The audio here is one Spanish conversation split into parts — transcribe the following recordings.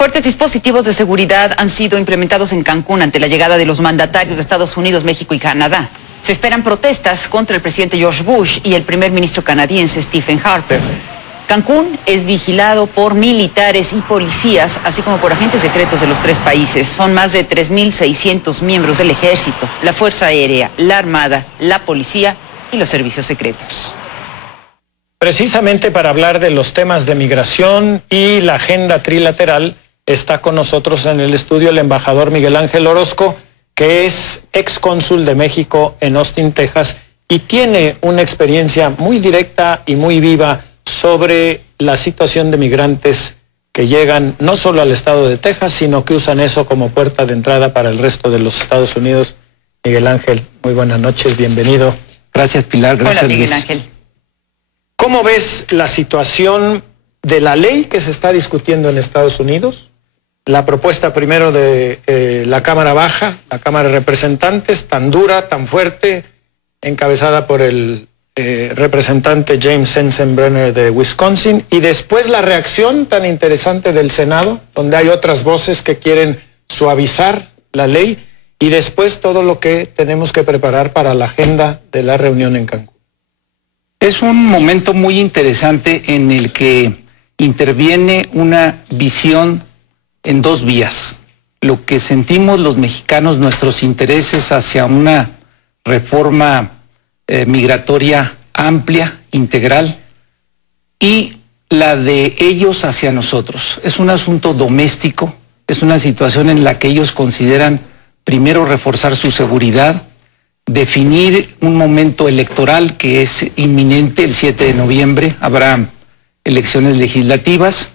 Fuertes dispositivos de seguridad han sido implementados en Cancún ante la llegada de los mandatarios de Estados Unidos, México y Canadá. Se esperan protestas contra el presidente George Bush y el primer ministro canadiense Stephen Harper. Cancún es vigilado por militares y policías, así como por agentes secretos de los tres países. Son más de 3.600 miembros del ejército, la Fuerza Aérea, la Armada, la Policía y los servicios secretos. Precisamente para hablar de los temas de migración y la agenda trilateral, está con nosotros en el estudio el embajador Miguel Ángel Orozco, que es excónsul de México en Austin, Texas, y tiene una experiencia muy directa y muy viva sobre la situación de migrantes que llegan no solo al estado de Texas, sino que usan eso como puerta de entrada para el resto de los Estados Unidos. Miguel Ángel, muy buenas noches, bienvenido. Gracias, Pilar, gracias. Hola, Miguel Luis. Ángel. ¿Cómo ves la situación de la ley que se está discutiendo en Estados Unidos? La propuesta primero de la Cámara Baja, la Cámara de Representantes, tan dura, tan fuerte, encabezada por el representante James Sensenbrenner de Wisconsin, y después la reacción tan interesante del Senado, donde hay otras voces que quieren suavizar la ley, y después todo lo que tenemos que preparar para la agenda de la reunión en Cancún. Es un momento muy interesante en el que interviene una visión en dos vías. Lo que sentimos los mexicanos, nuestros intereses hacia una reforma migratoria amplia, integral, y la de ellos hacia nosotros. Es un asunto doméstico, es una situación en la que ellos consideran primero reforzar su seguridad, definir un momento electoral que es inminente, el 7 de noviembre, habrá elecciones legislativas.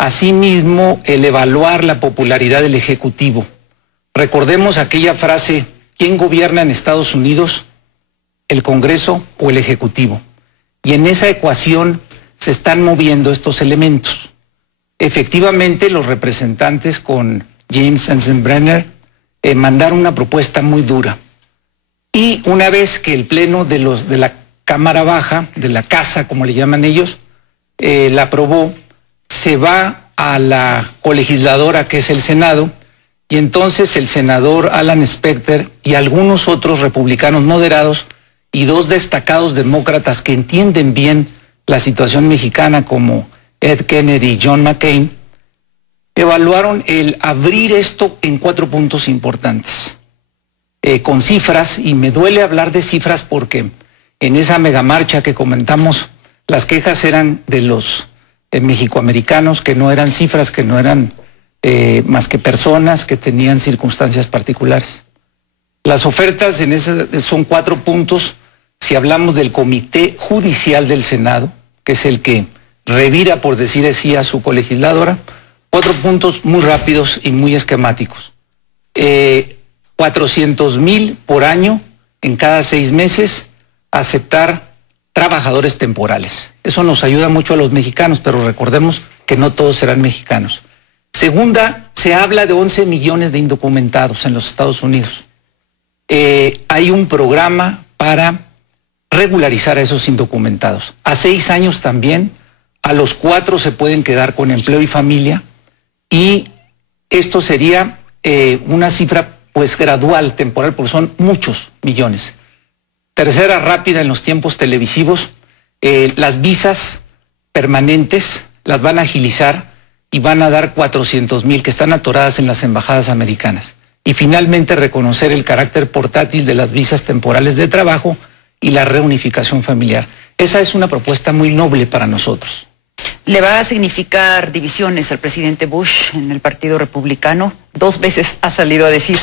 Asimismo, el evaluar la popularidad del Ejecutivo. Recordemos aquella frase: ¿quién gobierna en Estados Unidos? ¿El Congreso o el Ejecutivo? Y en esa ecuación se están moviendo estos elementos. Efectivamente, los representantes con James Sensenbrenner mandaron una propuesta muy dura. Y una vez que el pleno de la Cámara Baja, de la Casa, como le llaman ellos, la aprobó, se va a la colegisladora, que es el Senado, y entonces el senador Alan Specter y algunos otros republicanos moderados y dos destacados demócratas que entienden bien la situación mexicana, como Ed Kennedy y John McCain, evaluaron el abrir esto en 4 puntos importantes. Con cifras, y me duele hablar de cifras porque en esa megamarcha que comentamos, las quejas eran de los mexicoamericanos, que no eran cifras, que no eran más que personas que tenían circunstancias particulares. Las ofertas en ese son 4 puntos. Si hablamos del Comité Judicial del Senado, que es el que revira, por decir así, a su colegisladora, 4 puntos muy rápidos y muy esquemáticos. 400,000 por año en cada 6 meses, aceptar trabajadores temporales. Eso nos ayuda mucho a los mexicanos, pero recordemos que no todos serán mexicanos. Segunda, se habla de 11 millones de indocumentados en los Estados Unidos. Hay un programa para regularizar a esos indocumentados. A 6 años también, a los 4 se pueden quedar con empleo y familia, y esto sería una cifra pues gradual, temporal, porque son muchos millones. Tercera, rápida en los tiempos televisivos, las visas permanentes las van a agilizar y van a dar 400,000 que están atoradas en las embajadas americanas. Y finalmente, reconocer el carácter portátil de las visas temporales de trabajo y la reunificación familiar. Esa es una propuesta muy noble para nosotros. ¿Le va a significar divisiones al presidente Bush en el Partido Republicano? 2 veces ha salido a decir: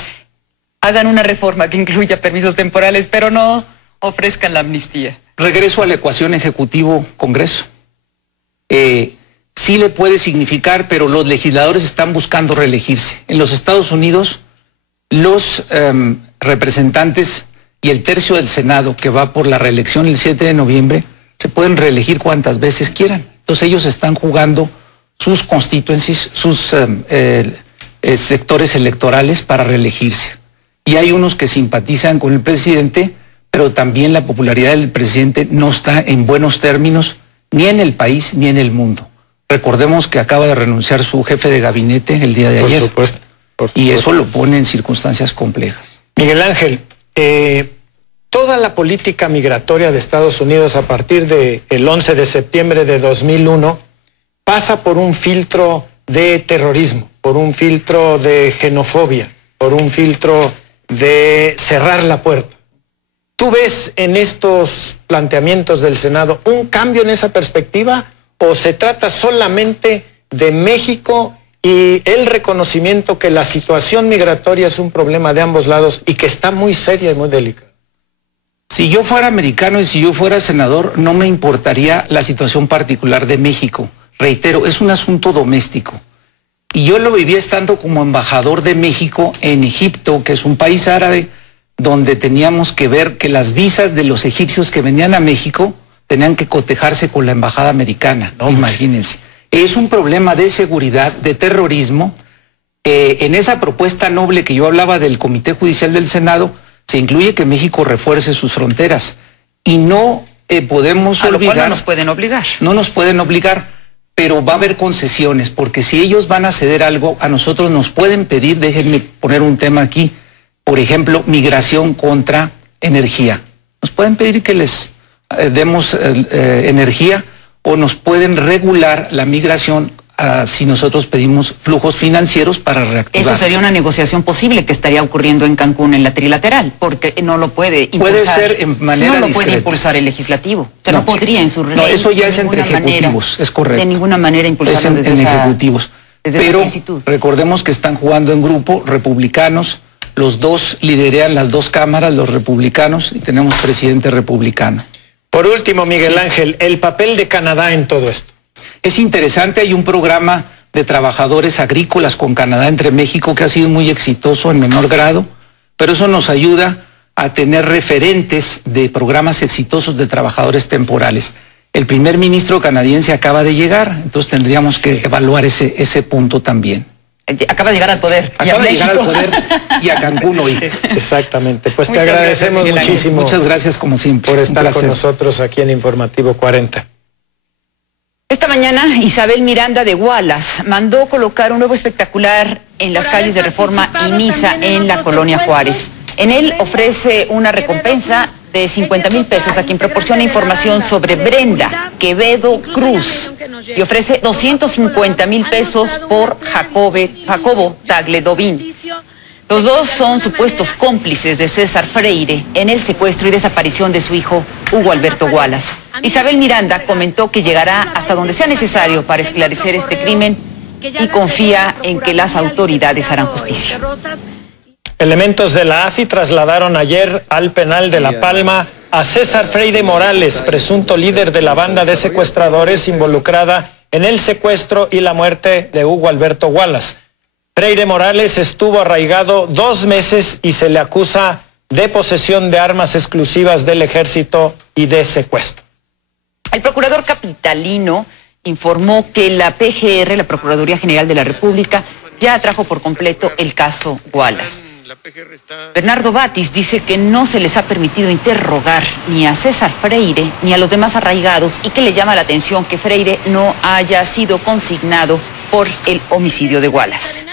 hagan una reforma que incluya permisos temporales, pero no ofrezcan la amnistía. Regreso a la ecuación Ejecutivo-Congreso. Sí le puede significar, pero los legisladores están buscando reelegirse. En los Estados Unidos, los representantes y el tercio del Senado, que va por la reelección el 7 de noviembre, se pueden reelegir cuantas veces quieran. Entonces ellos están jugando sus constituencies, sus sectores electorales para reelegirse. Y hay unos que simpatizan con el presidente, pero también la popularidad del presidente no está en buenos términos, ni en el país ni en el mundo. Recordemos que acaba de renunciar su jefe de gabinete el día de ayer. Por supuesto. Y eso lo pone en circunstancias complejas. Miguel Ángel, toda la política migratoria de Estados Unidos a partir del 11 de septiembre de 2001 pasa por un filtro de terrorismo, por un filtro de xenofobia, por un filtro de cerrar la puerta. ¿Tú ves en estos planteamientos del Senado un cambio en esa perspectiva o se trata solamente de México y el reconocimiento que la situación migratoria es un problema de ambos lados y que está muy seria y muy delicada? Si yo fuera americano y si yo fuera senador, no me importaría la situación particular de México. Reitero, es un asunto doméstico. Y yo lo viví estando como embajador de México en Egipto, que es un país árabe, donde teníamos que ver que las visas de los egipcios que venían a México tenían que cotejarse con la embajada americana. No, imagínense. Es un problema de seguridad, de terrorismo. En esa propuesta noble que yo hablaba del Comité Judicial del Senado, se incluye que México refuerce sus fronteras. Y no podemos olvidar... A lo cual no nos pueden obligar. No nos pueden obligar, pero va a haber concesiones, porque si ellos van a ceder algo, a nosotros nos pueden pedir, déjenme poner un tema aquí, por ejemplo, migración contra energía. Nos pueden pedir que les demos energía o nos pueden regular la migración si nosotros pedimos flujos financieros para reactivar. Eso sería una negociación posible que estaría ocurriendo en Cancún en la trilateral, porque no lo puede impulsar. Puede ser en manera no lo discreta. Puede impulsar el legislativo. O sea, no podría en su ley. No, eso ya es entre ejecutivos, manera, es correcto. De ninguna manera impulsarlo en ejecutivos. Pero recordemos que están jugando en grupo republicanos, los dos liderean las dos cámaras, los republicanos, y tenemos presidente republicano. Por último, Miguel Ángel, el papel de Canadá en todo esto. Es interesante, hay un programa de trabajadores agrícolas con Canadá entre México que ha sido muy exitoso en menor grado, pero eso nos ayuda a tener referentes de programas exitosos de trabajadores temporales. El primer ministro canadiense acaba de llegar, entonces tendríamos que evaluar ese punto también. Acaba de llegar al poder. Acaba de llegar al poder y a Cancún hoy. Exactamente. Pues te agradecemos muchísimo. Muchas gracias como siempre. Por estar con nosotros aquí en Informativo 40. Esta mañana Isabel Miranda de Wallace mandó colocar un nuevo espectacular en las calles de Reforma y Niza en la Colonia Juárez. En él ofrece una recompensa de 50,000 pesos a quien proporciona información sobre Brenda Quevedo Cruz y ofrece 250,000 pesos por Jacobo Tagledovín. Los dos son supuestos cómplices de César Freire en el secuestro y desaparición de su hijo Hugo Alberto Wallace. Isabel Miranda comentó que llegará hasta donde sea necesario para esclarecer este crimen y confía en que las autoridades harán justicia. Elementos de la AFI trasladaron ayer al penal de La Palma a César Freire Morales, presunto líder de la banda de secuestradores involucrada en el secuestro y la muerte de Hugo Alberto Wallace. Freire Morales estuvo arraigado 2 meses y se le acusa de posesión de armas exclusivas del ejército y de secuestro. El procurador capitalino informó que la PGR, la Procuraduría General de la República, ya atrajo por completo el caso Wallace. Bernardo Batis dice que no se les ha permitido interrogar ni a César Freire ni a los demás arraigados y que le llama la atención que Freire no haya sido consignado por el homicidio de Wallace.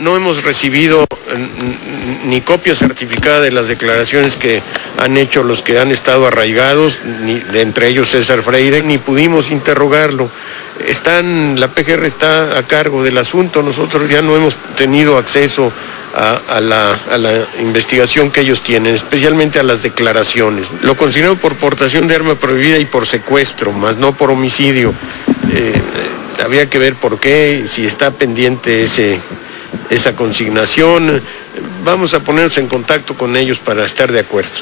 No hemos recibido ni copia certificada de las declaraciones que han hecho los que han estado arraigados, ni de entre ellos César Freire, ni pudimos interrogarlo. La PGR está a cargo del asunto, nosotros ya no hemos tenido acceso a la investigación que ellos tienen, especialmente a las declaraciones. Lo consideramos por portación de arma prohibida y por secuestro, más no por homicidio. Habría que ver por qué, si está pendiente esa consignación. Vamos a ponernos en contacto con ellos para estar de acuerdo.